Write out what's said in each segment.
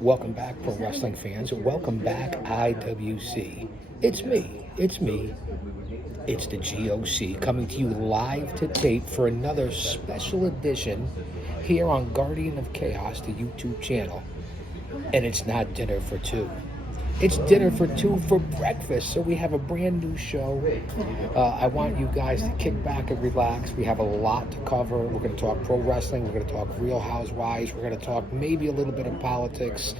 Welcome back, pro wrestling fans. Welcome back, IWC. It's me. It's the G.O.C. coming to you live to tape for another special edition here on Guardian of Chaos, the YouTube channel. And it's not dinner for two. It's dinner for two for breakfast. So we have a brand new show. I want you guys to kick back and relax. We have a lot to cover. We're going to talk pro wrestling. We're going to talk Real Housewives. We're going to talk maybe a little bit of politics.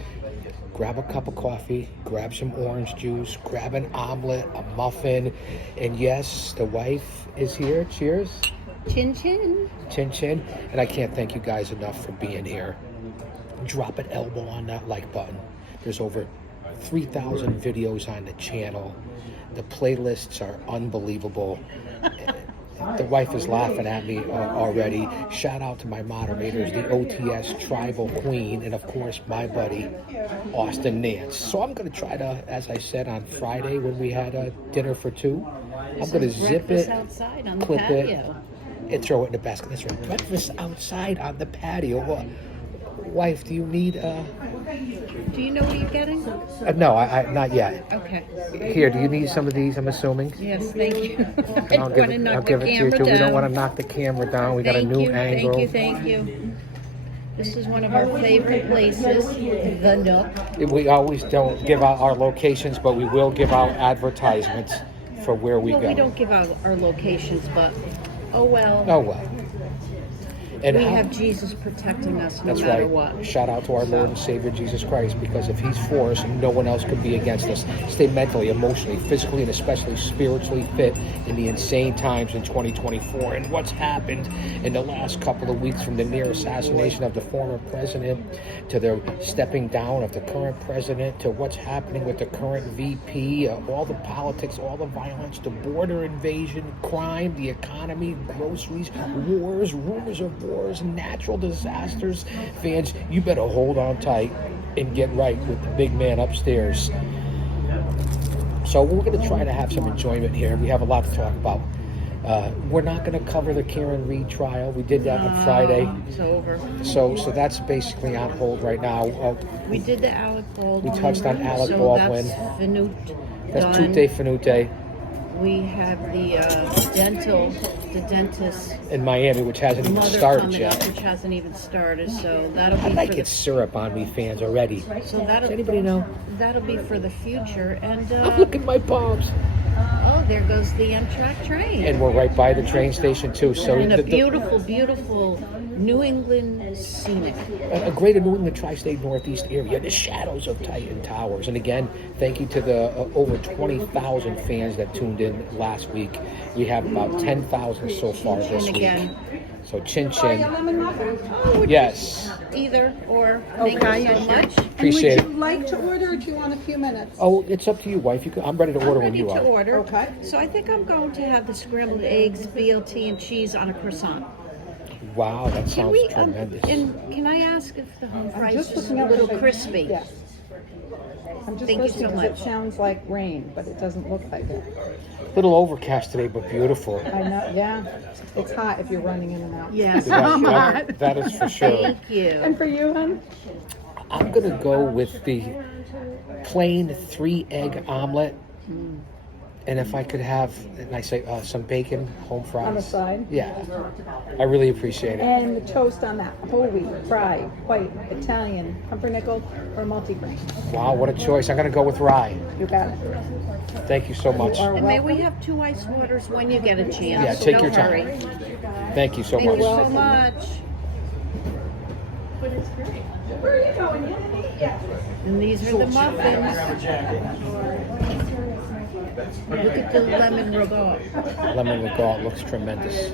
Grab a cup of coffee, grab some orange juice, grab an omelet, a muffin, and yes, the wife is here. Cheers. Chin chin. Chin chin. And I can't thank you guys enough for being here. Drop an elbow on that like button. There's over 3,000 videos on the channel. The playlists are unbelievable. The wife is laughing at me already. Shout out to my moderators, the OTS Tribal Queen, and of course my buddy, Austin Nance. So I'm going to try to, as I said on Friday when we had a dinner for two, I'm going to zip it, clip it, and throw it in the basket. That's right, breakfast outside on the patio. Well, wife, do you need Do you know what you're getting? no, I not yet. Okay. Here, do you need some of these? I'm assuming. Yes, thank you. I'll give it to you too. We don't want to knock the camera down. We got a new angle. Thank you. This is one of our favorite places, the Nook. We always don't give out our locations, but we will give out advertisements for where we go. We don't give out our locations, but oh well. Oh well. And we have Jesus protecting us no matter what. Shout out to our Lord and Savior Jesus Christ, because if He's for us, no one else can be against us. Stay mentally, emotionally, physically, and especially spiritually fit in the insane times in 2024. And what's happened in the last couple of weeks, from the near assassination of the former president to the stepping down of the current president to what's happening with the current VP, all the politics, all the violence, the border invasion, crime, the economy, groceries, wars, rumors of wars, natural disasters. Fans, you better hold on tight and get right with the big man upstairs. So we're going to try to have some enjoyment here. We have a lot to talk about. We're not going to cover the Karen Reed trial. We did that on Friday. It's over. So that's basically on hold right now. We did the Alec Baldwin. We touched on Alec Baldwin. That's finute. That's tutte finute. We have the dentist in Miami, which hasn't even started yet. Which hasn't even started, so that'll be. I like it syrup on me, fans already. So that'll. Does anybody know? That'll be for the future, and. Look at my palms. Oh, there goes the Amtrak train. And we're right by the train station too. So in a beautiful New England scenic. A greater New England tri-state northeast area, in the shadows of Titan Towers. And again, thank you to the over 20,000 fans that tuned in last week. We have about 10,000 so far this week. So chin chin. Yes. Either or. Thank you so much. Appreciate it. Would you like to order, or do you want a few minutes? Oh, it's up to you, wife. I'm ready to order when you are. I'm ready to order. Okay. So I think I'm going to have the scrambled eggs, BLT, and cheese on a croissant. Wow, that sounds tremendous. And can I ask if the home fries just is a looking little crispy? Yes. I'm just Thank you so listening much. because it sounds like rain, but it doesn't look like it. Little overcast today, but beautiful. I know, yeah. It's hot if you're running in and out. Yes, that is for sure. Thank you. And for you, hon? I'm going to go with the plain 3-egg omelet. And if I could have, and I say some bacon, home fries. On the side? Yeah. I really appreciate it. And the toast on that. Whole wheat, fried, white, Italian, pumpernickel, or multigrain. Wow, what a choice. I'm going to go with rye. You got it. Thank you so much. And may we have 2 ice waters when you get a chance? Yeah, take Don't your time. hurry. Thank you so Thank much. you so much. Where are you going? And these are the muffins. Look at the lemon ragout. Lemon ragout looks tremendous.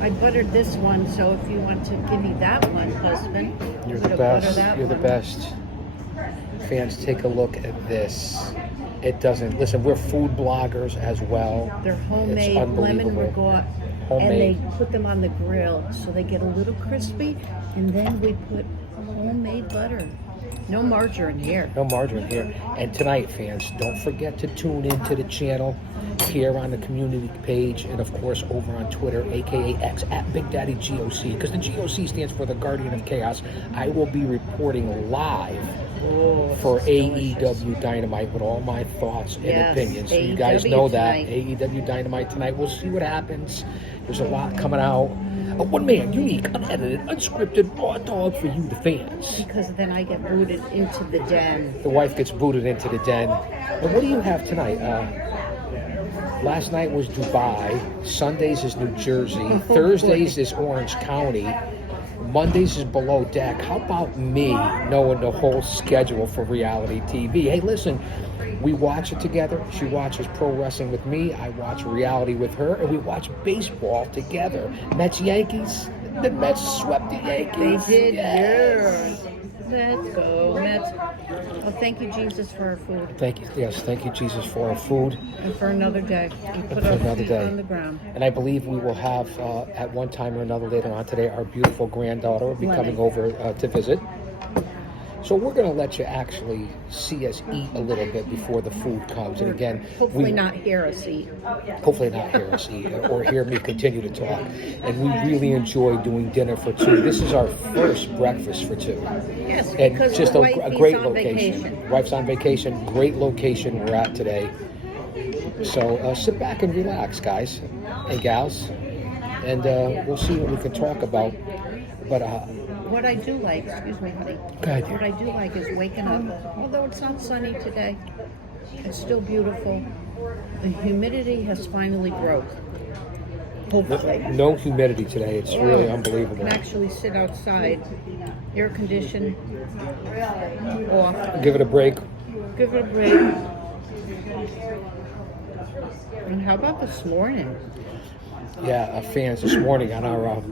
I buttered this one, so if you want to give me that one, husband. You're the best. You're the best. Fans, take a look at this. It doesn't, listen, we're food bloggers as well. They're homemade lemon ragout. Homemade. And they put them on the grill so they get a little crispy, and then we put homemade butter. No margarine here. No margarine here. And tonight, fans, don't forget to tune into the channel here on the community page, and of course over on Twitter, aka X, at Big Daddy G.O.C. Because the G.O.C. stands for the Guardian of Chaos. I will be reporting live for AEW Dynamite with all my thoughts and opinions. So you guys know that. AEW Dynamite tonight. We'll see what happens. There's a lot coming out. A one-man, unique, unedited, unscripted, raw dog for you, the fans. Because then I get booted into the den. The wife gets booted into the den. And what do you have tonight? Last night was Dubai. Sundays is New Jersey. Thursdays is Orange County. Mondays is Below Deck. How about me knowing the whole schedule for reality TV? Hey, listen, we watch it together. She watches pro wrestling with me. I watch reality with her. And we watch baseball together. Mets Yankees. The Mets swept the Yankees. They did, yes. Let's go, Mets. Well, thank you, Jesus, for our food. Thank you. Yes, thank you, Jesus, for our food. And for another day. You put For our another feet day. on the ground. And I believe we will have, at one time or another later on today, our beautiful granddaughter will be coming over to visit. So we're going to let you actually see us eat a little bit before the food comes. And again, Hopefully not hear us eat. Hopefully not hear us eat or hear me continue to talk. And we really enjoy doing dinner for two. This is our first breakfast for two. Yes, And because just the a great wifey's on location. vacation. Wife's on vacation. Great location we're at today. So sit back and relax, guys and gals. And we'll see what we can talk about. But what I do like, excuse me, honey. go ahead, dear. What I do like is waking up. Although it's not sunny today, it's still beautiful. The humidity has finally broke. Hopefully. No humidity today. It's really You unbelievable. can actually sit outside, air conditioned, off. Give it a break. Give it a break. And how about this morning? Yeah, fans, this morning on our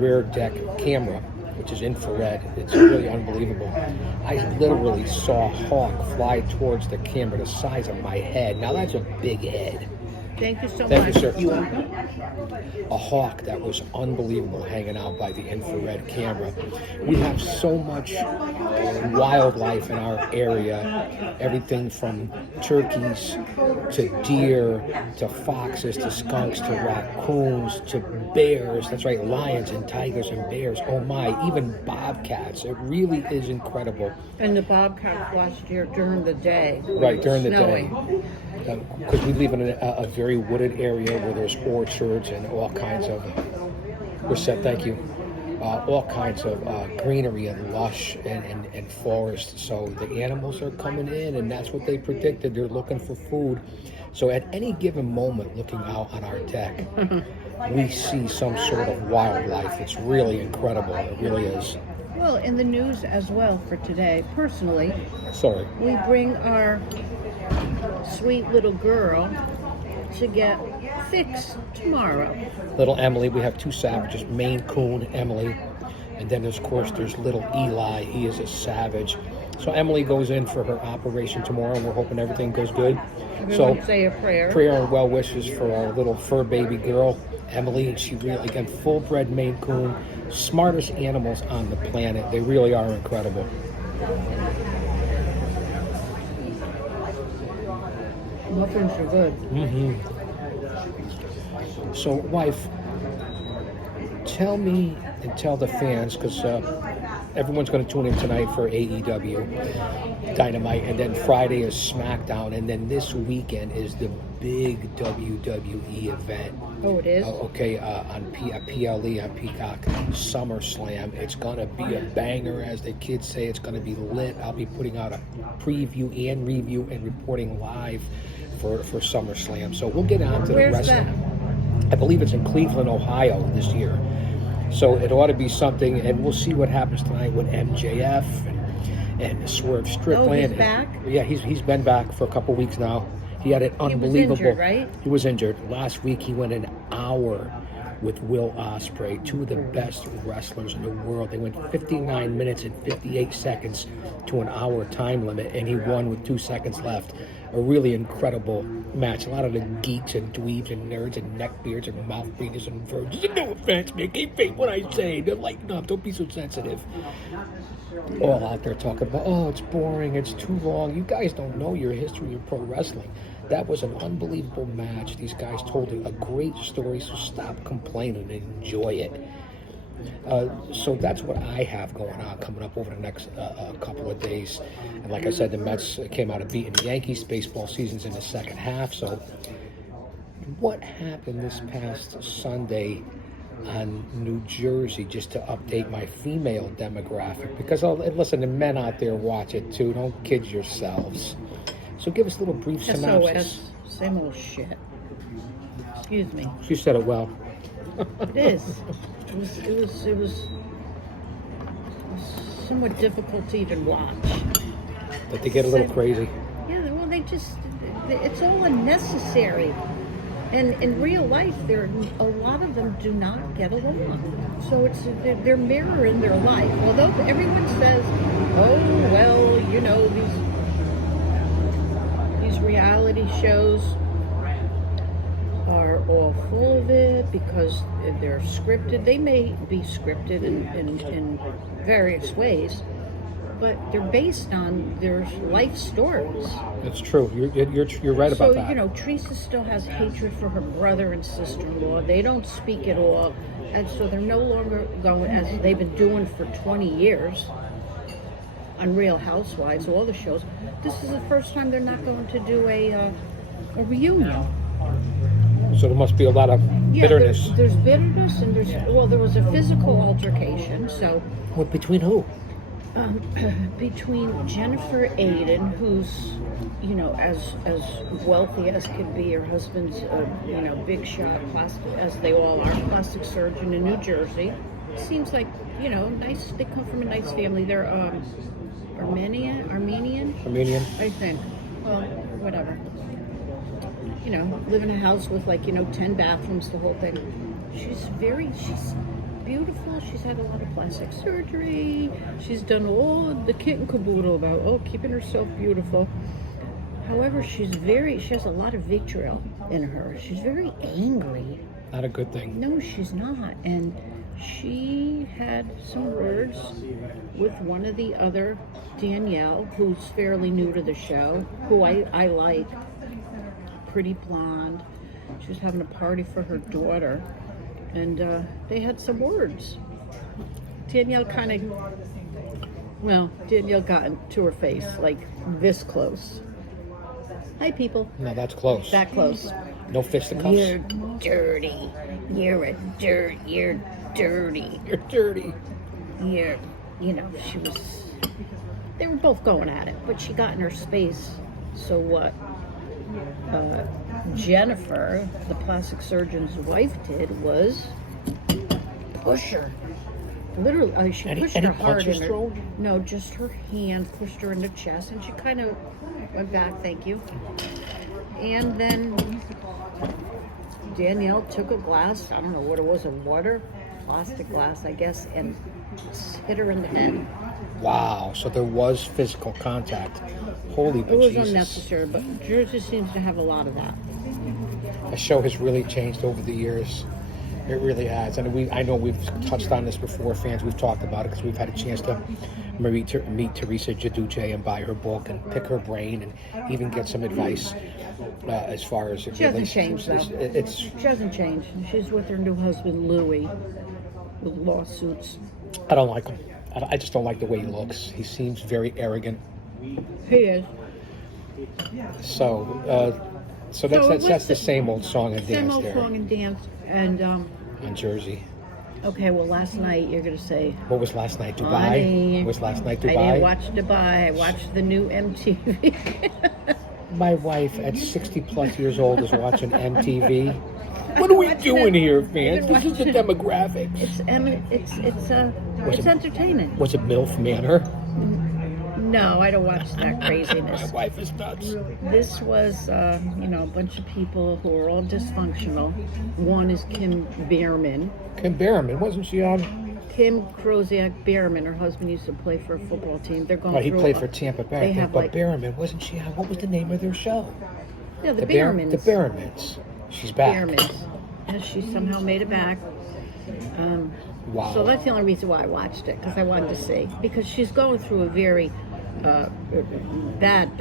rear deck camera, which is infrared, it's really unbelievable. I literally saw a hawk fly towards the camera the size of my head. Now that's a big head. Thank you so Thank much. you, sir. You're welcome. A hawk that was unbelievable hanging out by the infrared camera. We have so much wildlife in our area. Everything from turkeys to deer to foxes to skunks to raccoons to bears. That's right, lions and tigers and bears. Oh my, even bobcats. It really is incredible. And the bobcats last year during the day. Right, during the day. Snowing. Because we live in a very wooded area where there's orchards and all kinds of, thank you, all kinds of greenery and lush and forest. So the animals are coming in, and that's what they predicted. They're looking for food. So at any given moment, looking out on our deck, we see some sort of wildlife. It's really incredible. It really is. Well, in the news as well for today, personally, Sorry. we bring our sweet little girl to get fixed tomorrow. Little Emily, we have two savages, Maine Coon, Emily, and then of course there's little Eli. He is a savage. So Emily goes in for her operation tomorrow, and we're hoping everything goes good. Everyone say a prayer. Prayer and well wishes for our little fur baby girl, Emily. And she really, again, full-bred Maine Coon, smartest animals on the planet. They really are incredible. Muffins are good. Mm-hmm. So, wife, tell me and tell the fans, because everyone's going to tune in tonight for AEW Dynamite, and then Friday is SmackDown, and then this weekend is the big WWE event. Oh, it is? On PLE, on Peacock, SummerSlam. It's going to be a banger, as the kids say. It's going to be lit. I'll be putting out a preview and review and reporting live for SummerSlam. So we'll get on to the Where's wrestling. that? I believe it's in Cleveland, Ohio this year. So it ought to be something, and we'll see what happens tonight with MJF and Swerve Strickland. Oh, he's back? Yeah, he's been back for a couple weeks now. He had an unbelievable. He was injured, right? He was injured. Last week he went an hour with Will Ospreay, two of the best wrestlers in the world. They went 59 minutes and 58 seconds to an hour time limit, and he won with 2 seconds left. a really incredible match. A lot of the geeks and dweebs and nerds and neckbeards and mouth breathers and virgins. And no offense, man, keep faith what I say. They're lighten up. Don't be so sensitive. All out there talking about, oh, it's boring, it's too long. You guys don't know your history of pro wrestling. That was an unbelievable match. These guys told a great story, so stop complaining and enjoy it. So that's what I have going on coming up over the next couple of days. And like I said, the Mets came out of beating the Yankees. Baseball season's in the second half. So what happened this past Sunday on New Jersey, just to update my female demographic? Because, listen, the men out there watch it too. Don't kid yourselves. So give us a little brief synopsis. SOS, same old shit. Excuse me. She said it well. It is. It was somewhat difficult to even watch. But they get a little crazy. Yeah, well, it's all unnecessary. And in real life, a lot of them do not get along. So they're mirroring their life. Although everyone says, oh, well, you know, these reality shows are all full of it because they're scripted. They may be scripted in various ways, but they're based on their life stories. That's true. You're right about that. So, you know, Teresa still has hatred for her brother and sister-in-law. They don't speak at all. And so they're no longer going, as they've been doing for 20 years, on Real Housewives, all the shows. This is the first time they're not going to do a reunion. So there must be a lot of bitterness. There's bitterness, and there was a physical altercation. So, What, between who? Between Jennifer Aiden, who's, you know, as wealthy as could be, her husband's, you know, big shot plastic, as they all are, plastic surgeon in New Jersey. Seems like, you know, nice. They come from a nice family. They're Armenian, I think. Well, whatever. You know, live in a house with, like, you know, 10 bathrooms, the whole thing. She's beautiful. She's had a lot of plastic surgery. She's done all the kit and caboodle about, keeping herself beautiful. However, she has a lot of vitriol in her. She's very angry. Not a good thing. No, she's not. And she had some words with one of the other, Danielle, who's fairly new to the show, who I like. Pretty blonde. She was having a party for her daughter, and they had some words. Danielle got into her face, like this close. Hi, people. No, that's close. That close. No fisticuffs? You're dirty. You're dirty. You're dirty. You know, they were both going at it, but she got in her space. So what Jennifer, the plastic surgeon's wife, did was push her. Literally, she pushed her hard in her. No, just her hand pushed her in the chest, and she kind of went back. Thank you. And then Danielle took a glass. I don't know what it was, of water, plastic glass, I guess, and hit her in the head. Wow, so there was physical contact. Holy It was Jesus. unnecessary, but Jersey seems to have a lot of that. The show has really changed over the years. It really has. And I know we've touched on this before, fans. We've talked about it because we've had a chance to meet Teresa Giudice and buy her book and pick her brain and even get some advice as far as... She hasn't changed, though. She hasn't changed. She's with her new husband, Louis, with lawsuits. I don't like him. I just don't like the way he looks. He seems very arrogant. He is. So that's the same old song and dance Same old there. song and dance. And, in Jersey. okay, well, last night, you're going to say... What was last night? Dubai? Honey, Was last night Dubai? I didn't watch Dubai. I watched the new MTV. My wife, at 60 plus years old, is watching MTV. What are we doing here, fans? This is the demographics. It's entertaining. Was it MILF Manor? No, I don't watch that craziness. My wife is nuts. This was, a bunch of people who are all dysfunctional. One is Kim Behrman. Kim Behrman, wasn't she on Kim Krosiak Behrman, her husband used to play for a football team. They're going Well, he through. played for Tampa Bay. They have, but like- Behrman, wasn't she? What was the name of their show? Yeah, the Bear- Behrmans. The Behrmans. She's back. Behrmans. And she somehow made it back. Wow. So that's the only reason why I watched it, because I wanted to see. Because she's going through a very bad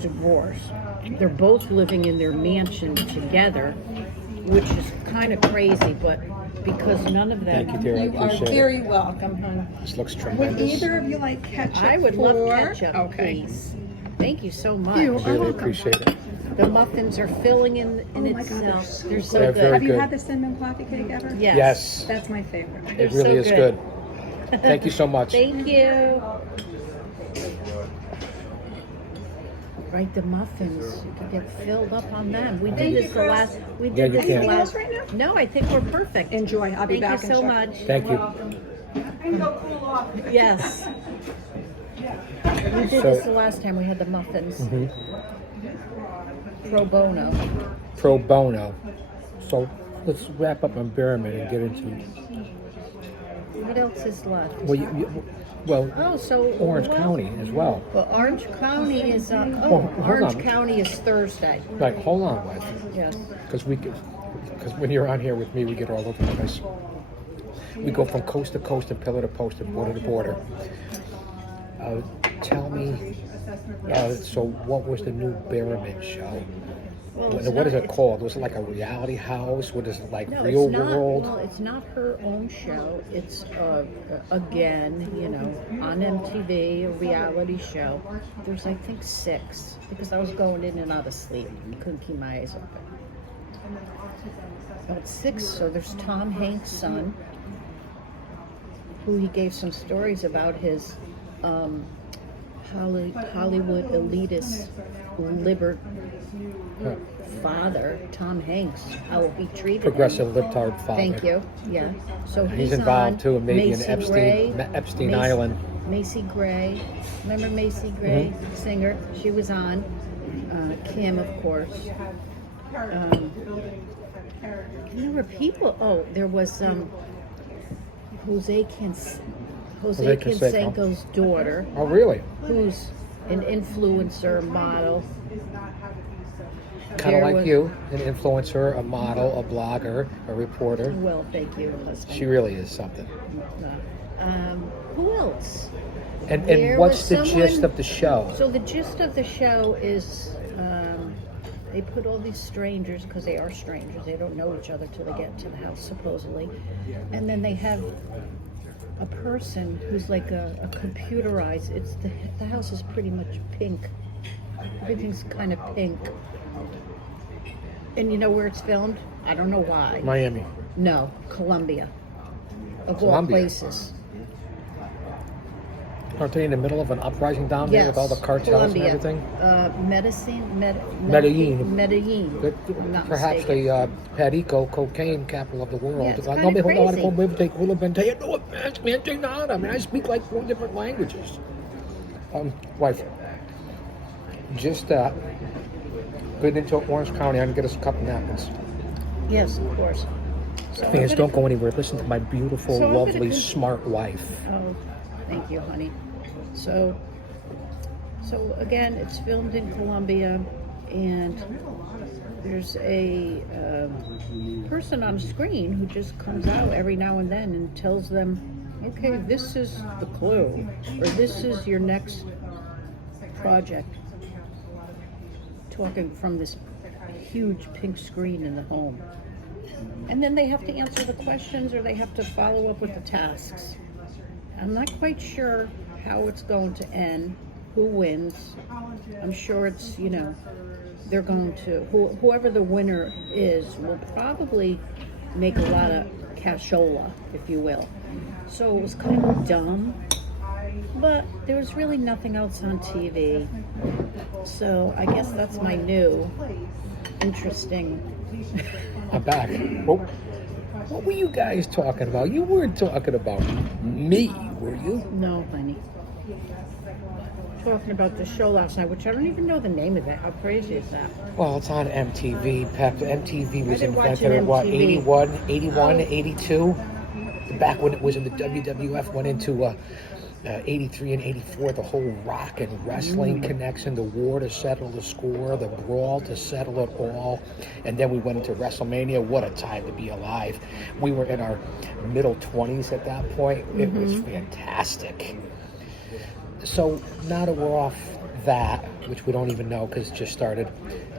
divorce. They're both living in their mansion together, which is kind of crazy, but because none of them... Thank you, dear. I You are appreciate very it. welcome, hon. This looks Would tremendous. either of you like ketchup? I would love for- ketchup, Okay. please. Thank you so much. You I are really welcome. appreciate it. The muffins are filling in Oh my God, itself. they're They're so so They're good. very Have you good. had the cinnamon coffee cake ever? Yes. Yes. That's my favorite. They're It really so is good. good. Thank you so much. Thank you. Right, the muffins. You can get filled up on them. We did this the last. We Yeah, did you this can. the last. Anything else right No, I think we're perfect. Enjoy. I'll be Thank back you in so a much. Thank you. Yes. We did So- this the last time. We had the muffins. Pro bono. Pro bono. So let's wrap up on Behrman and get into. What else is left? Well, Oh, so Orange well, County as well. Well, Orange County is on. Well, Oh, hold Orange on. County is Thursday. Like, hold on, Wes. Yes. Because when you're on here with me, we get all over the place. We go from coast to coast and pillar to post and border to border. Tell me, so what was the new Behrman show? Well, it's What is not- it called? Was it like a reality house? What is it, like No, real it's not. world? Well, it's not her own show. It's again, on MTV, a reality show. There's, I think, 6 because I was going in and out of sleep. Couldn't keep my eyes open. Oh, it's 6. So there's Tom Hanks' son, who he gave some stories about his Hollywood elitist father, Tom Hanks, how he treated Progressive him. libtard father. Thank you. Yeah. So He's he's involved on too, maybe in Macy Epstein Gray, Macy- Island. Macy Gray, remember Macy Gray, Mm-hmm. singer? She was on. Kim, of course. And there were people. Oh, there was Jose Canseco's daughter, Oh, really? who's an influencer model. Kind of There like was- you, an influencer, a model, a blogger, a reporter. Well, thank you, husband. She really is something. Who else? And There what's was the gist someone- of the show? So the gist of the show is they put all these strangers, because they are strangers, they don't know each other till they get to the house, supposedly. And then they have a person who's like a computerized, the house is pretty much pink. Everything's kind of pink. And you know where it's filmed? I don't know why. Miami. No, Colombia. Of all Colombia. places. Aren't they in the middle of an uprising down there with all the cartels Colombia. and everything? Medellin. That I'm not perhaps mistaken. the Perico cocaine capital of the world. Yeah, it's Like, kinda no, me crazy. no I mean, I speak like 4 different languages. Wife, just been into Orange County. I'm gonna get us a couple napkins. Yes, of course. So Please I'm don't gonna- go anywhere. Listen to my beautiful, So I'm gonna lovely, con- smart wife. Oh, thank you, honey. So again, it's filmed in Colombia, and there's a person on screen who just comes out every now and then and tells them, okay, this is the clue, or this is your next project. Talking from this huge pink screen in the home. And then they have to answer the questions, or they have to follow up with the tasks. I'm not quite sure how it's going to end, who wins. I'm sure it's, they're going to, whoever the winner is will probably make a lot of cashola, if you will. So it was kind of dumb, but there was really nothing else on TV. So I guess that's my new interesting. I'm back. What were you guys talking about? You weren't talking about me, were you? No, honey. Talking about the show last night, which I don't even know the name of it. How crazy is that? Well, it's on MTV. Pep. MTV was I didn't watch invented an in what, MTV. 81, 82? back when it was in the WWF, went into 83 and 84, the whole Rock and wrestling connection, the war to settle the score, the brawl to settle it all. And then we went into WrestleMania. What a time to be alive. We were in our middle 20s at that point. It was fantastic. So now that we're off that, which we don't even know because it just started,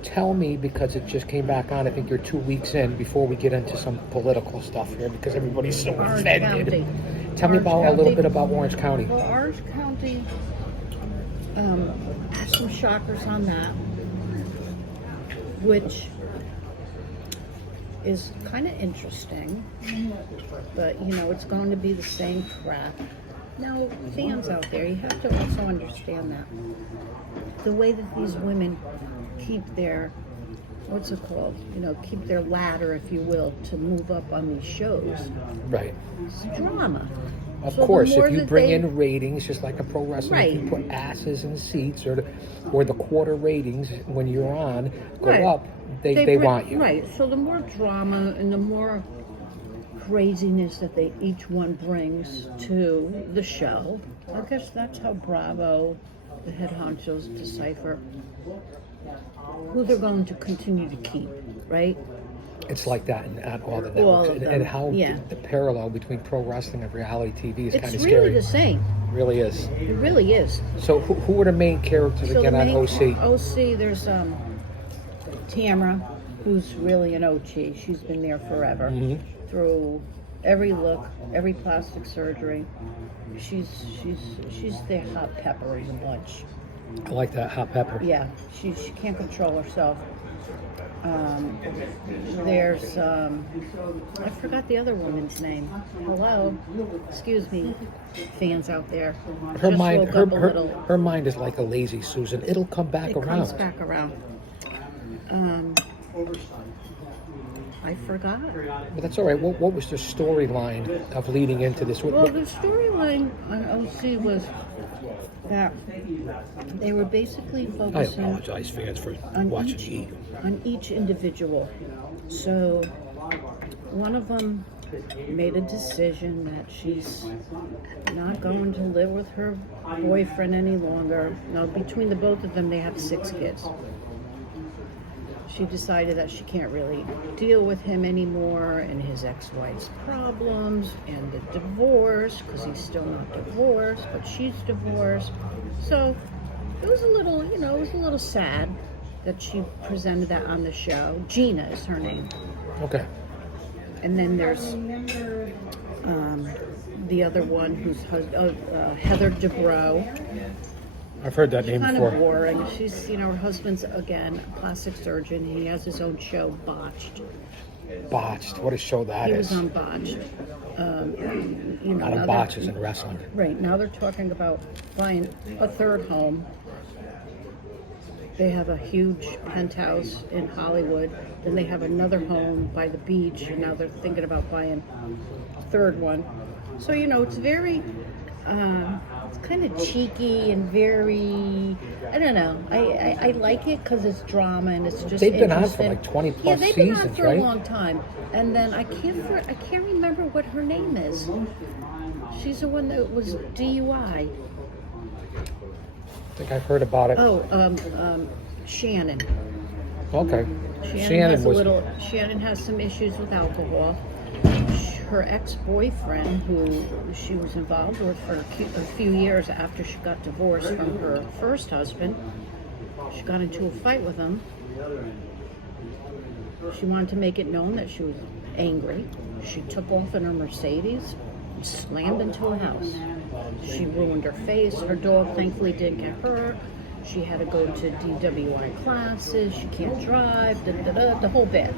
tell me, because it just came back on, I think you're 2 weeks in, before we get into some political stuff here, because everybody's so offended. County. Tell me Orange about a little County. bit about Orange County. Well, Orange County, there's some shockers on that, which is kind of interesting, but it's going to be the same crap. Now, fans out there, you have to also understand that the way that these women keep their, what's it called? Keep their ladder, if you will, to move up on these shows. Right. It's drama. Of So the course, more if you that bring they- in ratings, just like a pro wrestling, if you Right. put asses in seats, or the quarter ratings when you're on go Right. up, they bring- want you. Right. So the more drama and the more craziness that each one brings to the show, I guess that's how Bravo, the head honchos, decipher who they're going to continue to keep, right? It's like that at all the All networks, of and, them, and how yeah. the parallel between pro wrestling and reality TV is kind It's of really scary. the same. It really is. It really is. So who are the main characters So again the on main- OC? OC, there's Tamara, who's really an OG. She's been there forever, through every look, every plastic surgery. She's the hot pepper of the bunch. I like that hot pepper. Yeah, she can't control herself. There's I forgot the other woman's name. Hello, excuse me, fans out there. Her Just mind, woke up a little. her mind is like a lazy Susan. It'll come back It around. comes back around. I forgot. But that's all right. What was the storyline of leading into this? Well, the storyline on OC was that they were basically I focusing apologize, fans, for on watching E. on each individual. So one of them made a decision that she's not going to live with her boyfriend any longer. Now, between the both of them, they have 6 kids. She decided that she can't really deal with him anymore and his ex-wife's problems and the divorce, because he's still not divorced, but she's divorced. So it was a little, it was a little sad that she presented that on the show. Gina is her name. Okay. And then there's the other one who's Heather Dubrow. I've heard that name Kind before. of boring. She's, her husband's, again, a plastic surgeon. He has his own show, Botched. Botched. What a show that He is. was on Botched. A lot now of botches in wrestling. Right, now they're talking about buying a third home. They have a huge penthouse in Hollywood. Then they have another home by the beach, and now they're thinking about buying a third one. So, it's very, it's kind of cheeky and very, I don't know. I like it because it's drama and it's just They've been on for interesting. like 20 plus Yeah, they've been on seasons, for right? a long time. And then I can't remember what her name is. She's the one that was DUI. I think I've heard about it. Oh, Shannon. Okay. Shannon has some issues with alcohol. Her ex-boyfriend, who she was involved with for a few years after she got divorced from her first husband, she got into a fight with him. She wanted to make it known that she was angry. She took off in her Mercedes and slammed into a house. She ruined her face. Her dog thankfully didn't get hurt. She had to go to DWI classes. She can't drive. The whole bit.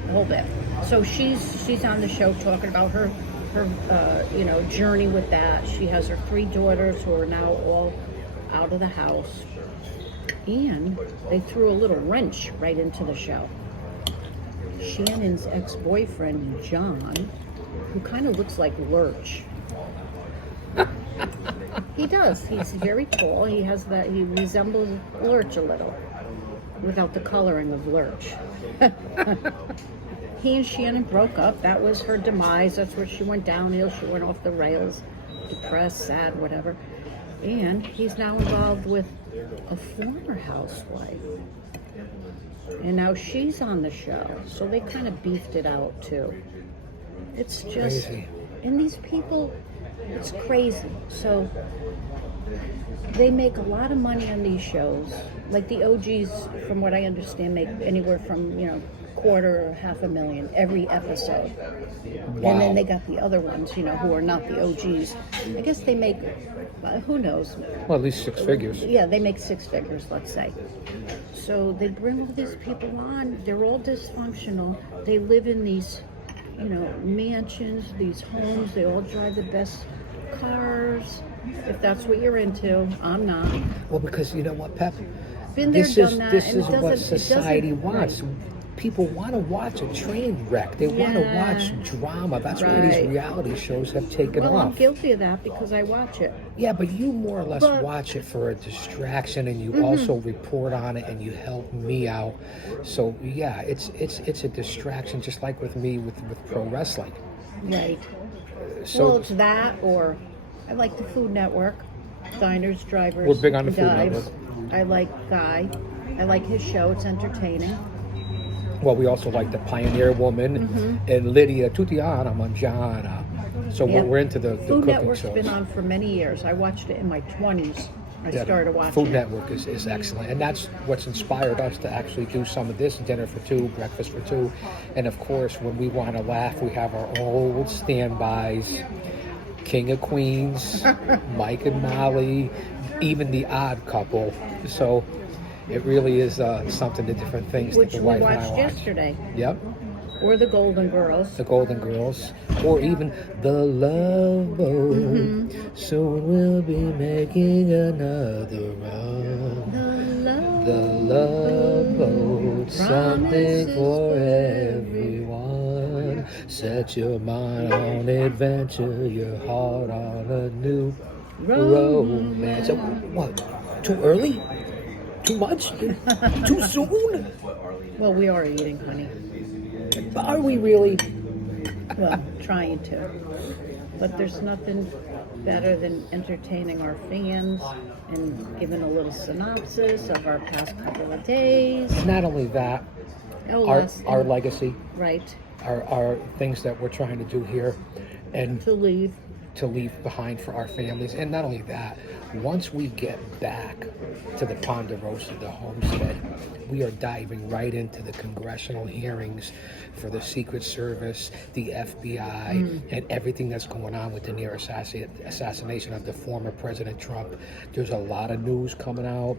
So she's on the show talking about her journey with that. She has her 3 daughters who are now all out of the house, and they threw a little wrench right into the show. Shannon's ex-boyfriend John, who kind of looks like Lurch. He does. He's very tall. He resembles Lurch a little, without the coloring of Lurch. he and Shannon broke up. That was her demise. That's where she went downhill. She went off the rails, depressed, sad, whatever. And he's now involved with a former housewife. And now she's on the show. So they kind of beefed it out too. It's just, Crazy. and these people, it's crazy. So they make a lot of money on these shows. Like the OGs, from what I understand, make anywhere from, quarter or $500,000 every episode. Wow. And then they got the other ones, who are not the OGs. I guess they make, who knows? Well, at least 6 figures. Yeah, they make 6 figures, let's say. So they bring all these people on. They're all dysfunctional. They live in these, mansions, these homes. They all drive the best cars. If that's what you're into, I'm not. Well, because you know what, Pep? Been there, done that. This and is it what doesn't- society right. wants. People want to watch a train wreck. They want to Yeah. watch drama. That's why these Right. reality shows have taken Well, I'm off. guilty of that because I watch it. Yeah, but you more or less But- watch it for a distraction, and you also report on it, and you help me out. So yeah, it's a distraction, just like with me with pro wrestling. Right. So Well, it's that, or I like the Food Network, Diners, Drivers, We're big on the Food Dives. Network. I like Guy. I like his show. It's entertaining. well, we also like the Pioneer Woman and Lydia Tutiana Mangiana. So Yeah. we're into the Food cooking Network's shows. been on for many years. I watched it in my 20s. I Yeah, started watching Food it. Network is excellent, and that's what's inspired us to actually do some of this: dinner for 2, breakfast for 2, and of course, when we want to laugh, we have our old standbys: King of Queens, Mike and Molly, even The Odd Couple. So it really is something to different things Which that the we wife and I watched watch. yesterday. Yep. Or the Golden Girls. The Golden Girls, or even The Love Boat. Soon we'll be making another run. The Love Boat, something for everyone. Set your mind on adventure, your heart on a new romance. So, what? Too early? Too much? Too soon? Well, we are eating, honey. Are we really? Well, trying to. But there's nothing better than entertaining our fans and giving a little synopsis of our past couple of days. Not only that, Oh, our less our than- legacy, Right. our things that we're trying to do here, and To leave. to leave behind for our families. And not only that, once we get back to the Ponderosa, the homestead, we are diving right into the congressional hearings for the Secret Service, the FBI, and everything that's going on with the near assassination of the former President Trump. There's a lot of news coming out.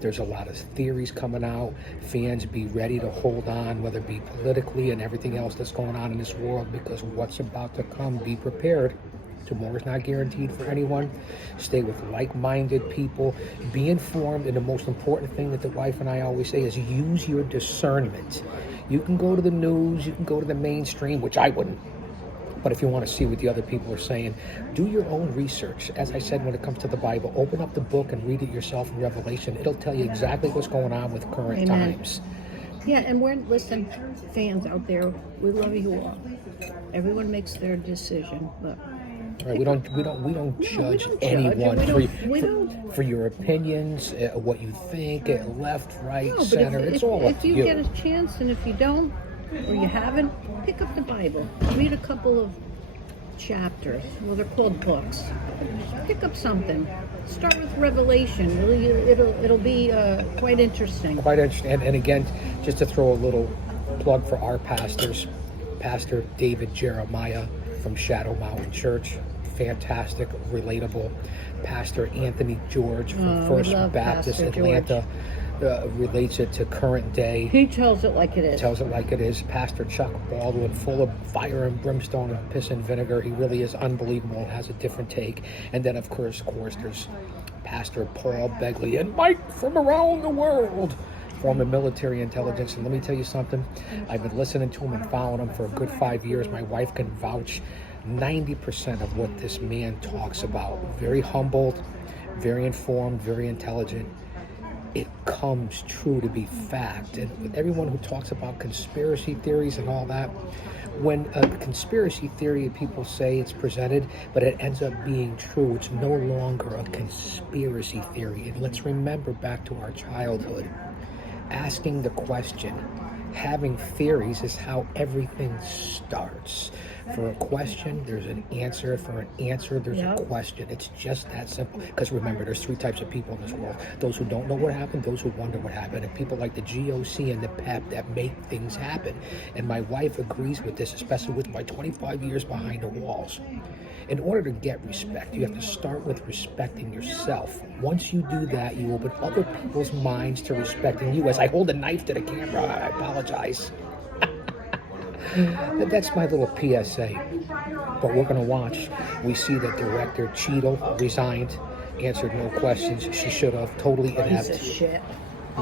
There's a lot of theories coming out. Fans, be ready to hold on, whether it be politically and everything else that's going on in this world, because what's about to come, be prepared. Tomorrow's not guaranteed for anyone. Stay with like-minded people. Be informed, and the most important thing that the wife and I always say is use your discernment. You can go to the news, you can go to the mainstream, which I wouldn't. But if you want to see what the other people are saying, do your own research. As I said, when it comes to the Bible, open up the book and read it yourself in Revelation. It'll tell you exactly what's going on with current Amen. times. Yeah, and listen, fans out there, we love you all. Everyone makes their decision, but Right, we don't judge don't judge, anyone and we for, don't- for your opinions, what you think, left, right, no, but center. It's all up if to you you. get a chance, and if you don't, or you haven't, pick up the Bible. Read a couple of chapters. Well, they're called books. Pick up something. Start with Revelation. It'll be quite interesting. Quite interesting. And again, just to throw a little plug for our pastors, Pastor David Jeremiah from Shadow Mountain Church, fantastic, relatable. Pastor Anthony George from We First love Baptist Pastor Atlanta relates it to current day. He tells it like it is. Tells it like it is. Pastor Chuck Baldwin, full of fire and brimstone and piss and vinegar. He really is unbelievable, has a different take. And then, of course, there's Pastor Paul Begley and Mike from around the world, former military intelligence. And let me tell you something, I've been listening to him and following him for a good 5 years. My wife can vouch 90% of what this man talks about. Very humbled, very informed, very intelligent. it comes true to be fact. And with everyone who talks about conspiracy theories and all that, when a conspiracy theory, people say it's presented, but it ends up being true, it's no longer a conspiracy theory. And let's remember back to our childhood, asking the question, having theories is how everything starts. For a question, there's an answer. For an answer, there's a question. It's just that simple. Because remember, there's 3 types of people in this world. Those who don't know what happened, those who wonder what happened, and people like the G.O.C. and the PEP that make things happen. And my wife agrees with this, especially with my 25 years behind the walls. In order to get respect, you have to start with respecting yourself. Once you do that, you open other people's minds to respecting you. As I hold a knife to the camera, I apologize. That's my little PSA. But we're going to watch. We see that director Cheadle resigned, answered no questions. She should have. Totally inept. Piece of shit.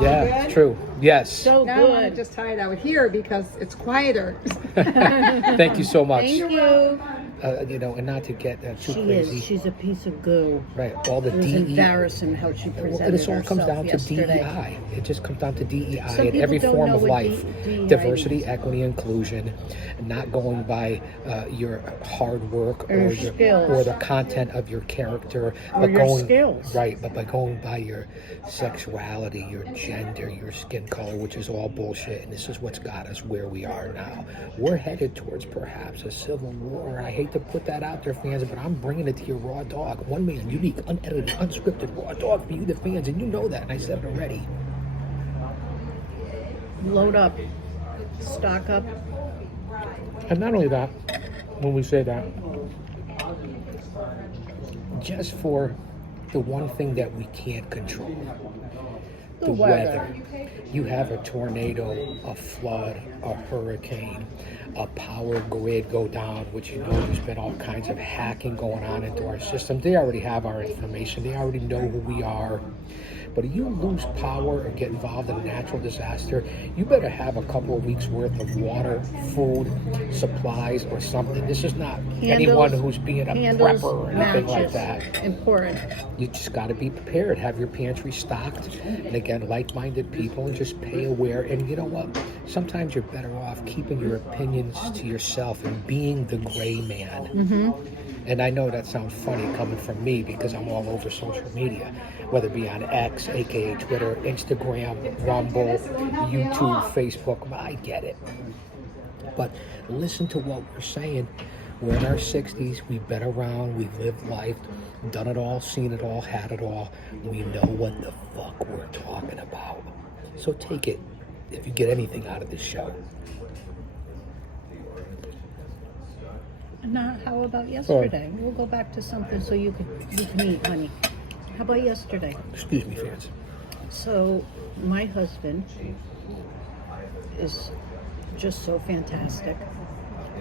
Yeah, it's true. Yes. So Now I want to good. just hide out here because it's quieter. Thank you so much. Thank you. And not to get too She crazy. is. She's a piece of goo. Right. All the It was DEI. embarrassing how she presented Well, this all comes herself down to yesterday. DEI. It just comes down to DEI Some in people every don't form know of what life. DEI Diversity, means. equity, inclusion, not going by your hard work Or your skills. or the content of your character, Or but your going skills. right, but by going by your sexuality, your gender, your skin color, which is all bullshit. And this is what's got us where we are now. We're headed towards perhaps a civil war. I hate to put that out there, fans, but I'm bringing it to your raw dog. One man, unique, unedited, unscripted, raw dog for you, the fans, and you know that, and I said it already. Load up. Stock up. And not only that, when we say that, just for the one thing that we can't control, the weather. You have a tornado, a flood, a hurricane, a power grid go down, which there's been all kinds of hacking going on into our system. They already have our information. They already know who we are. But if you lose power or get involved in a natural disaster, you better have a couple of weeks worth of water, food, supplies, or something. This is not anyone who's being a Candles, prepper or anything like matches. that. Important. You just got to be prepared. Have your pantry stocked. And again, like-minded people, and just pay aware. And you know what? Sometimes you're better off keeping your opinions to yourself and being the gray man. Mm-hmm. And I know that sounds funny coming from me because I'm all over social media, whether it be on X, aka Twitter, Instagram, Rumble, YouTube, Facebook. I get it. But listen to what we're saying. We're in our 60s. We've been around. We've lived life, done it all, seen it all, had it all. We know what the fuck we're talking about. So take it if you get anything out of this show. Now, how about yesterday? We'll go back to something so you can eat, honey. How about yesterday? Excuse me, fans. So, my husband is just so fantastic.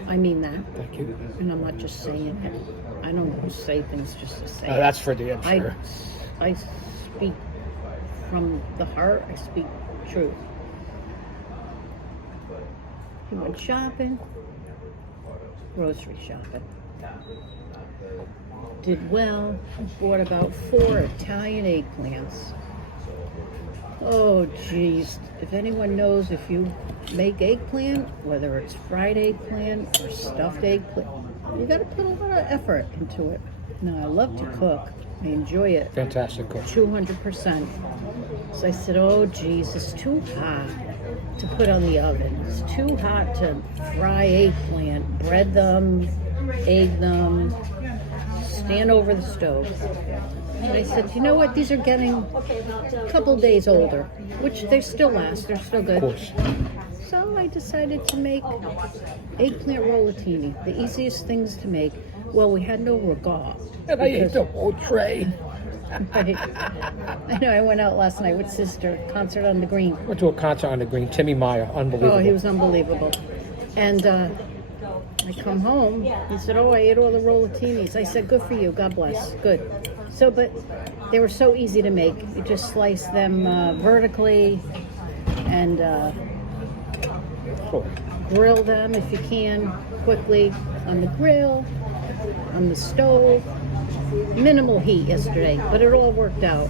I mean that. Thank you. And I'm not just saying it. I don't say things just to say it. That's for damn sure. I speak from the heart. I speak truth. He went shopping, grocery shopping. Did well, bought about 4 Italian eggplants. Oh, geez. If anyone knows, if you make eggplant, whether it's fried eggplant or stuffed eggplant, you got to put a lot of effort into it. Now, I love to cook. I enjoy it. Fantastic cook. 200%. So I said, oh, geez, it's too hot to put on the oven. It's too hot to fry eggplant, bread them, egg them, stand over the stove. And I said, you know what? These are getting a couple days older, which they still last. They're still good. Of course. So I decided to make eggplant rollatini, the easiest things to make. Well, we had no regal. And I ate the whole tray. Right. I know, I went out last night with sister, concert on the Green. Went to a concert on the Green. Timmy Meyer, unbelievable. Oh, he was unbelievable. And I come home, he said, oh, I ate all the rollatinis. I said, good for you, God bless, good. So, but they were so easy to make. You just slice them vertically and Sure. grill them if you can, quickly on the grill, on the stove. Minimal heat yesterday, but it all worked out.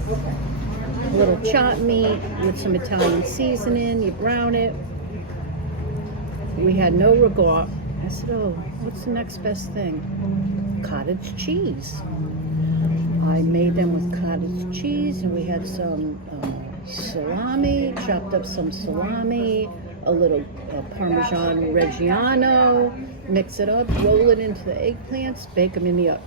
little chopped meat with some Italian seasoning. You brown it. We had no regard. I said, oh, what's the next best thing? Cottage cheese. I made them with cottage cheese, and we had some salami, chopped up some salami, a little Parmesan Reggiano, mix it up, roll it into the eggplants, bake them in the oven.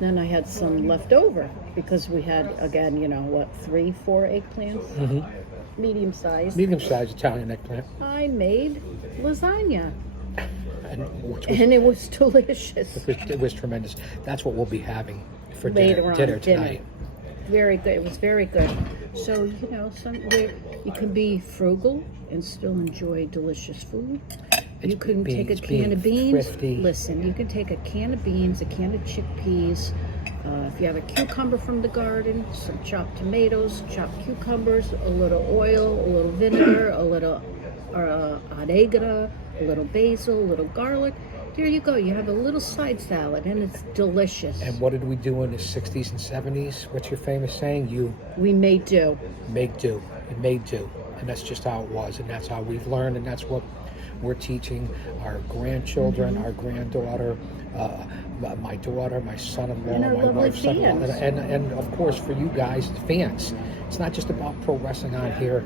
Then I had some left over because we had, again, 3, 4 eggplants? Mm-hmm. Medium-sized. Medium-sized Italian eggplant. I made lasagna. And it was delicious. It was tremendous. That's what we'll be having for Later dinner tonight. Very good. It was very good. So, you can be frugal and still enjoy delicious food. You can take a can of beans. Thrifty. Listen, you can take a can of beans, a can of chickpeas. If you have a cucumber from the garden, some chopped tomatoes, chopped cucumbers, a little oil, a little vinegar, a little oregano, a little basil, a little garlic. There you go. You have a little side salad, and it's delicious. And what did we do in the 60s and 70s? What's your famous saying? We made do. Make do. It made do. And that's just how it was. And that's how we've learned. And that's what we're teaching our grandchildren, our granddaughter, my daughter, my son-in-law, And our my lovely wife's son-in-law. fans. And of course, for you guys, the fans. It's not just about pro wrestling on here.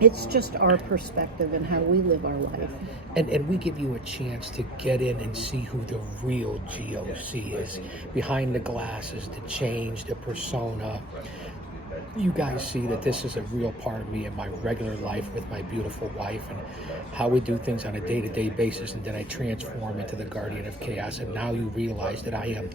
It's just our perspective and how we live our life. And we give you a chance to get in and see who the real G.O.C. is. Behind the glasses, the change, the persona. You guys see that this is a real part of me in my regular life with my beautiful wife and how we do things on a day-to-day basis, and then I transform into the Guardian of Chaos, and now you realize that I am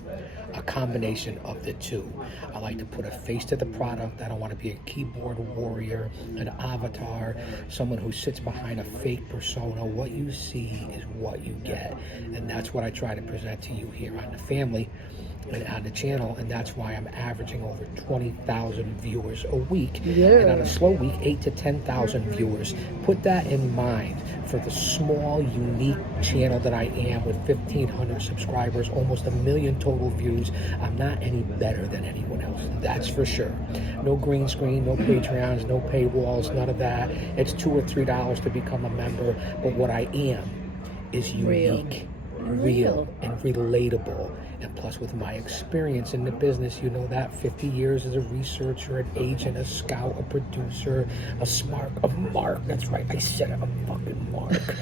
a combination of the two. I like to put a face to the product. I don't want to be a keyboard warrior, an avatar, someone who sits behind a fake persona. What you see is what you get, and that's what I try to present to you here on the family and on the channel, and that's why I'm averaging over 20,000 viewers a week. Yeah. And on a slow week, 8 to 10,000 viewers. Put that in mind for the small, unique channel that I am with 1,500 subscribers, almost 1 million total views. I'm not any better than anyone else, that's for sure. No green screen, no Patreons, no paywalls, none of that. It's $2 or $3 to become a member, but what I am is unique, real and relatable. And plus, with my experience in the business, you know that 50 years as a researcher, an agent, a scout, a producer, a mark. That's right, I said it, a fucking mark.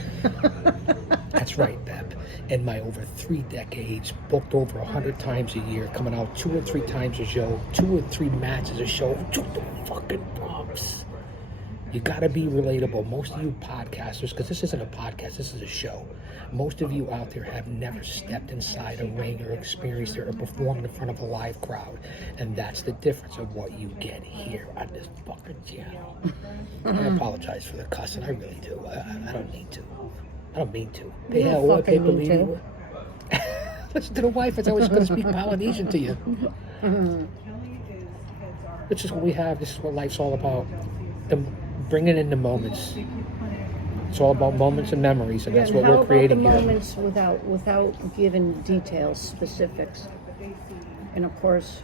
That's right, Beb. In my over 3 decades, booked over 100 times a year, coming out 2 or 3 times a show, 2 or 3 matches a show, took the fucking bumps. You gotta be relatable. Most of you podcasters, because this isn't a podcast, this is a show. Most of you out there have never stepped inside a ring or experienced it or performed in front of a live crowd. And that's the difference of what you get here on this fucking channel. I apologize for the cussing, I really do. I don't need to. I don't mean to. Hey, You hell, don't what, fucking need people Listen to the wife, it's always going to speak Polynesian to you. This is what we have, this is what life's all about. Bringing in the moments. It's all about moments and memories, and that's what we're creating here. here. How about the moments without giving details, specifics? And of course,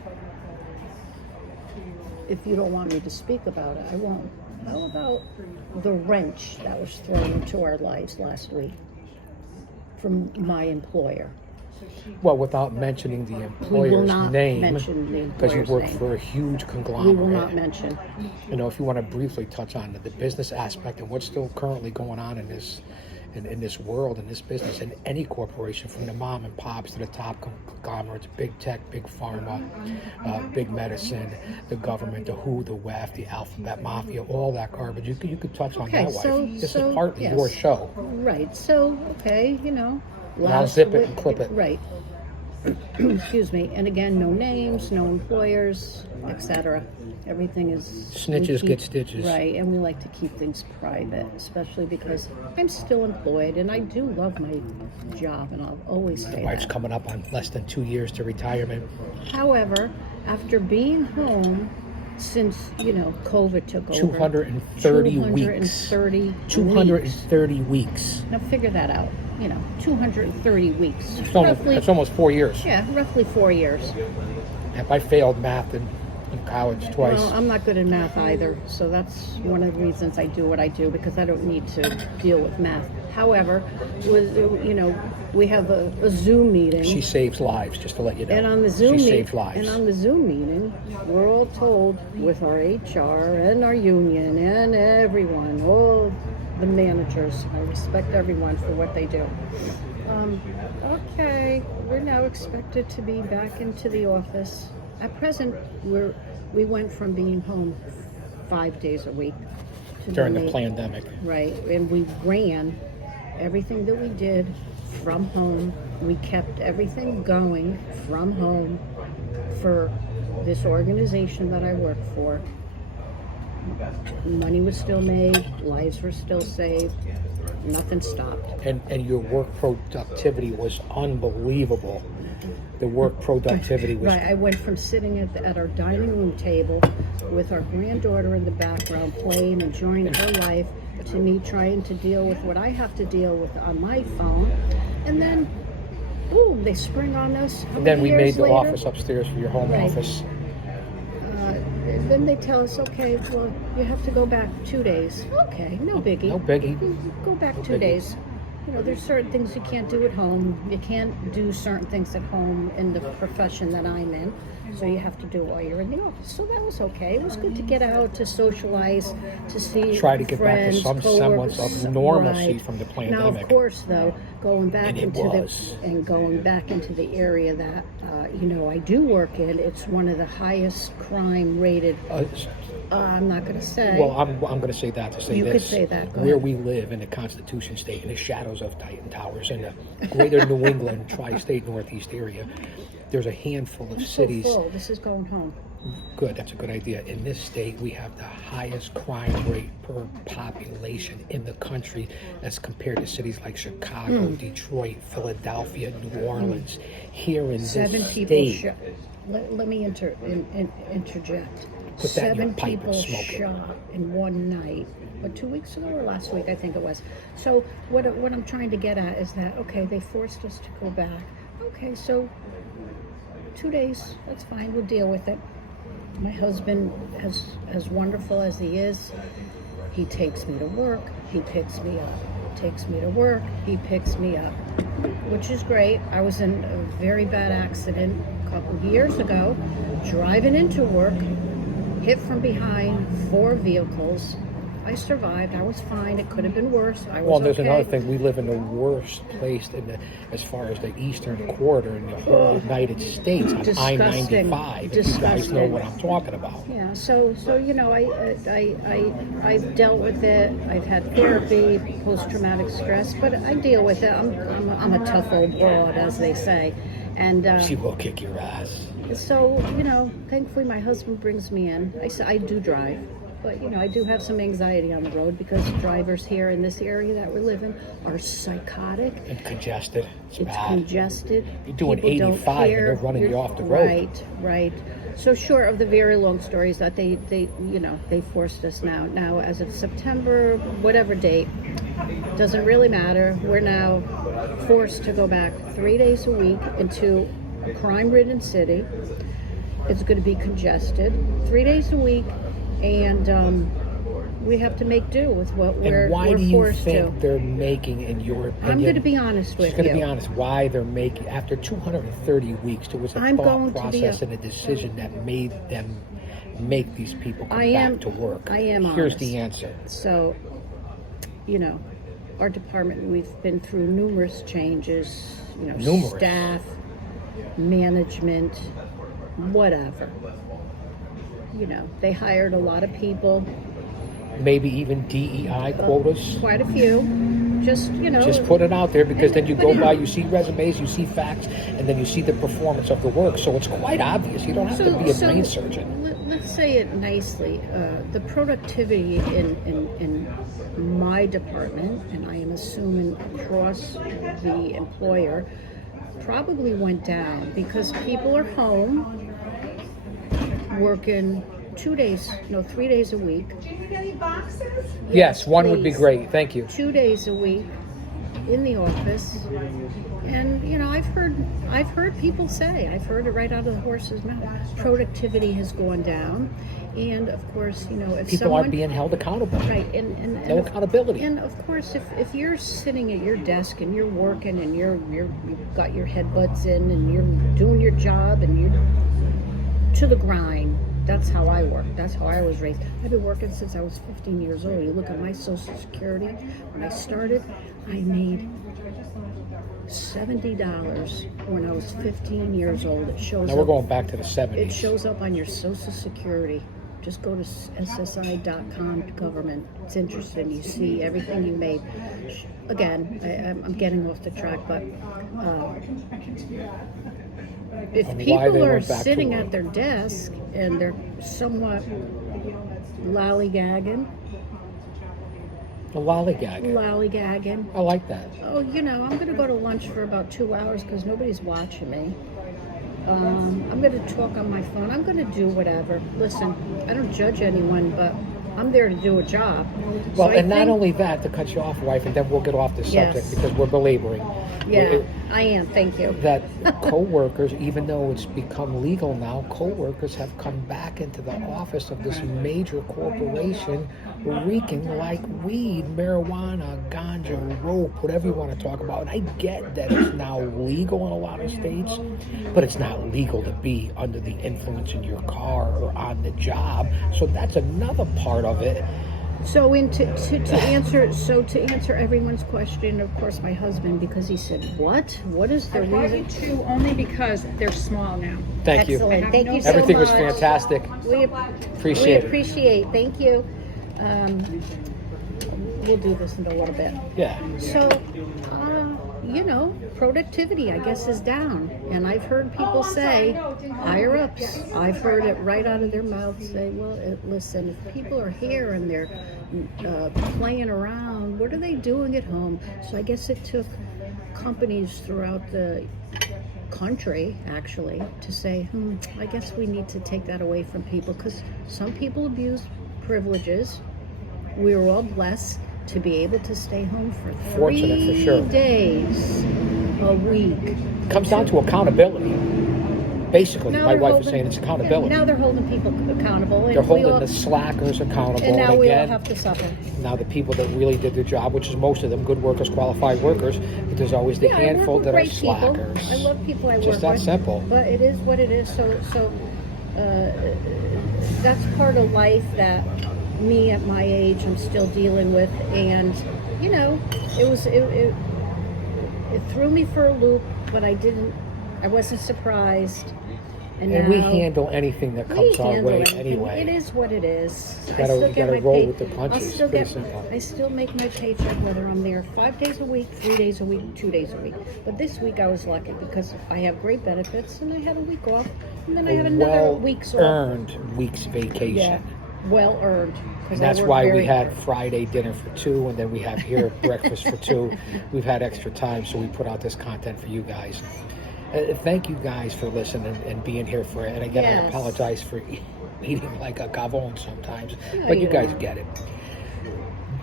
if you don't want me to speak about it, I won't. How about the wrench that was thrown into our lives last week from my employer? Well, without mentioning the We will employer's not name, mention the because you employer's work name. for a huge conglomerate. We will not mention. You know, if you want to briefly touch on the business aspect and what's still currently going on in this world, in this business, in any corporation, from the mom and pops to the top conglomerates, big tech, big pharma, big medicine, the government, the WHO, the WEF, the alphabet mafia, all that garbage. You could touch on that, wife. This is partly yes. your show. Right. So, okay, And I'll zip it and clip it. Right. Excuse me. And again, no names, no employers, etc. Everything is... Snitches get stitches. Right, and we like to keep things private, especially because I'm still employed, and I do love my job, and I'll always say Wife's that. coming up on less than 2 years to retirement. However, after being home since, COVID took over... 230 weeks. 230 weeks. Now figure that out. 230 weeks. That's almost 4 years. Yeah, roughly 4 years. If I failed math, then In college, twice. Well, I'm not good in math either, so that's one of the reasons I do what I do, because I don't need to deal with math. However, we have a Zoom meeting. She saves lives, just to let you know. And on the Zoom she meeting, saves lives. and on the Zoom meeting, we're all told with our HR and our union and everyone, all the managers, I respect everyone for what they do. Okay, we're now expected to be back into the office. At present, we went from being home 5 days a week to During the being- pandemic. Right, and we ran everything that we did from home. We kept everything going from home for this organization that I work for. Money was still made, lives were still saved, nothing stopped. And your work productivity was unbelievable. The work productivity was Right, I went from sitting at our dining room table with our granddaughter in the background playing, enjoying her life, to me trying to deal with what I have to deal with on my phone. And then, boom, they spring on us. How And then many we years made the later? office upstairs for your home Right. office. Then they tell us, okay, well, you have to go back 2 days. Okay, no biggie. No biggie. Go back No 2 biggie. days. There's certain things you can't do at home. You can't do certain things at home in the profession that I'm in. So you have to do it while you're in the office. So that was okay. It was good to get out, to socialize, to see Try to get back to friends, some semblance coworkers. of normalcy Right. from the Now, of pandemic. course, though, going back And it into was. the area that I do work in, it's one of the highest crime rated. I'm not going to say. Well, I'm going to say that to say You this. could say that. Go Where ahead. we live in the Constitution State, in the shadows of Titan Towers, in the greater New England tri-state Northeast area, there's a handful of I'm cities. so full. This is going home. Good, that's a good idea. In this state, we have the highest crime rate per population in the country as compared to cities like Chicago, Detroit, Philadelphia, New Orleans. Here in this 7 people state, shot. Let me interject. Put that in your 7 pipe and people smoke it. shot in one night. But 2 weeks ago or last week, I think it was. So what I'm trying to get at is that, okay, they forced us to go back. Okay, so 2 days, that's fine, we'll deal with it. My husband, as wonderful as he is, he takes me to work, he picks me up, takes me to work, he picks me up, which is great. I was in a very bad accident a couple of years ago, driving into work, hit from behind 4 vehicles. I survived. I was fine. It could have been worse. I was well, there's okay. another thing. We live in the worst place as far as the eastern quarter in the whole United States on Disgusting. I-95. If you guys know Disgusting. what I'm talking about. Yeah, so I've dealt with it. I've had therapy, post-traumatic stress, but I deal with it. I'm a tough old broad, as they say, and She will kick your ass. so thankfully my husband brings me in. I do drive, but I do have some anxiety on the road because drivers here in this area that we live in are psychotic. And congested. It's bad. Congested. You're doing People don't 85 and care. they're running you off the road. Right. So short of the very long stories that they forced us now. Now, as of September, whatever date, doesn't really matter. We're now forced to go back 3 days a week into a crime-ridden city. It's going to be congested 3 days a week, and we have to make do with what we're And why do you forced think to. they're making, in your opinion? I'm going to be honest with She's going to be you. honest. Why they're making, after 230 weeks, there was a I'm thought going to be process a- and a decision that made them make these people come back to work. I am Here's honest. the answer. So, our department, we've been through numerous changes, Numerous. staff, management, whatever. They hired a lot of people, Maybe even DEI quotas. quite a few. Just Put it out there, because then you go by, you see resumes, you see facts, and then you see the performance of the work. So it's quite obvious. You don't have to be a brain surgeon. Let's say it nicely. The productivity in my department, and I am assuming across the employer, probably went down because people are home working 3 days a week. Yes, one would be Please. great. Thank you. 2 days a week, in the office, and I've heard people say, I've heard it right out of the horse's mouth, productivity has gone down, and of course, if People someone, aren't being held accountable. right, and No accountability. and of course, if you're sitting at your desk and you're working and you've got your headbuds in and you're doing your job and you're to the grind. That's how I work. That's how I was raised. I've been working since I was 15 years old. You look at my Social Security. When I started, I made $70 when I was 15 years old. It shows Now we're up. going back to the 70s. It shows up on your Social Security. Just go to SSI.com government. It's interesting. You see everything you made. Again, I'm getting off the track, but if Why they people are went back to sitting work. at their desk and they're somewhat lollygagging, The lollygag. lollygagging. I like that. Oh, I'm going to go to lunch for about 2 hours because nobody's watching me. I'm going to talk on my phone. I'm going to do whatever. Listen, I don't judge anyone, but I'm there to do a job. Well, So I and not think- only that, to cut you off, wife, and then we'll get off the subject Yes. because we're belaboring. Yeah, We're- I am. Thank you. that co-workers, even though it's become legal now, co-workers have come back into the office of this major corporation reeking like weed, marijuana, ganja, rope, whatever you want to talk about. And I get that it's now legal in a lot of states, but it's not legal to be under the influence in your car or on the job. So that's another part of it. So to answer everyone's question, of course, my husband, because he said, "What? What is the I brought you reason?" two only because they're small now. Thank you. Excellent. Thank you so Everything much. was fantastic. We Appreciate it. appreciate. Thank you. We'll do this in a little bit. Yeah. So, productivity, I guess, is down. And I've heard people say, higher ups, I've heard it right out of their mouths say, well, listen, if people are here and they're playing around, what are they doing at home? So I guess it took companies throughout the country, actually, to say, I guess we need to take that away from people because some people abuse privileges. We were all blessed to be able to stay home for Fortunate, for 3 sure. days a week. Comes down to accountability. Basically, Now my they're wife is holding- saying it's accountability. Now they're holding people accountable. And They're we holding all- the slackers accountable. And now and we all again, have to suffer. now the people that really did their job, which is most of them, good workers, qualified workers, but there's always the Yeah, I work handful with that are great people. slackers. I love people I work Just that with. simple. But it is what it is. So that's part of life that me at my age I'm still dealing with, and it threw me for a loop, but I wasn't surprised. And now we handle anything that we comes our handle way anything. anyway. It is what it is. You I gotta- still you get gotta my roll pay- with the punches. I'll still Pretty get. simple. I still make my paycheck whether I'm there 5 days a week, 3 days a week, 2 days a week. But this week I was lucky because I have great benefits and I had a week off, and then I had another week's off. Well-earned week's vacation. Yeah, well earned. And that's why we had Friday dinner for 2, and then we have here breakfast for 2. We've had extra time, so we put out this content for you guys. Thank you guys for listening and being here for it. And again, I Yes. apologize for eating like a gavone sometimes, No, but you you guys don't. get it.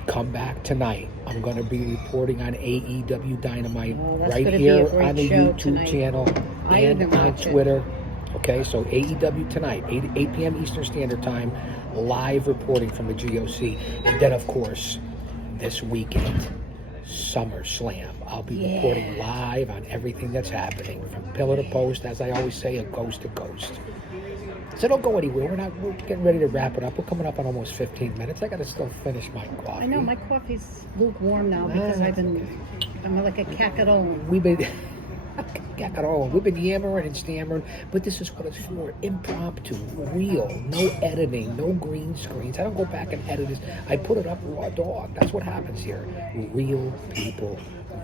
Come back tonight. I'm going to be reporting on AEW Dynamite Oh, that's right gonna be a here great on the show YouTube tonight. channel I and even on watch it. Twitter. Okay, so AEW tonight, 8 p.m. Eastern Standard Time, live reporting from the GOC. And then, of course, this weekend, SummerSlam. I'll be reporting live on everything that's happening, from pillar to post, as I always say, a ghost to ghost. So don't go anywhere. We're getting ready to wrap it up. We're coming up on almost 15 minutes. I got to still finish my coffee. I know my coffee's lukewarm now because I'm like a cacadone. We've been we've been yammering and stammering, but this is what it's for: impromptu, real, no editing, no green screens. I don't go back and edit this. I put it up raw dog. That's what happens here. Real people,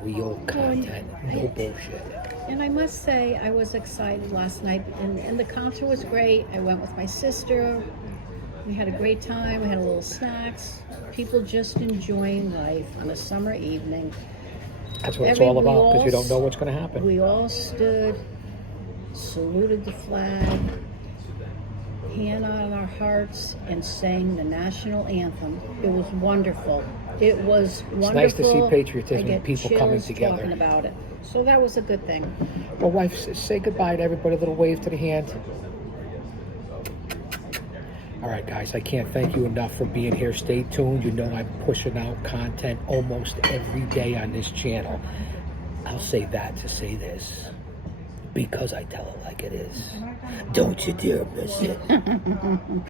real content, no bullshit. And I must say, I was excited last night, and the concert was great. I went with my sister. We had a great time. We had a little snacks. People just enjoying life on a summer evening. That's what it's all we about, all because you don't know what's going to happen. We all stood, saluted the flag, hand on our hearts and sang the national anthem. It was wonderful. It was wonderful. nice to see patriotism I get and people coming chills together. talking about it. So that was a good thing. Well, wife, say goodbye to everybody. A little wave to the hand. All right, guys, I can't thank you enough for being here. Stay tuned. You know I'm pushing out content almost every day on this channel. I'll say that to say this, because I tell it like it is. Don't you dare miss it.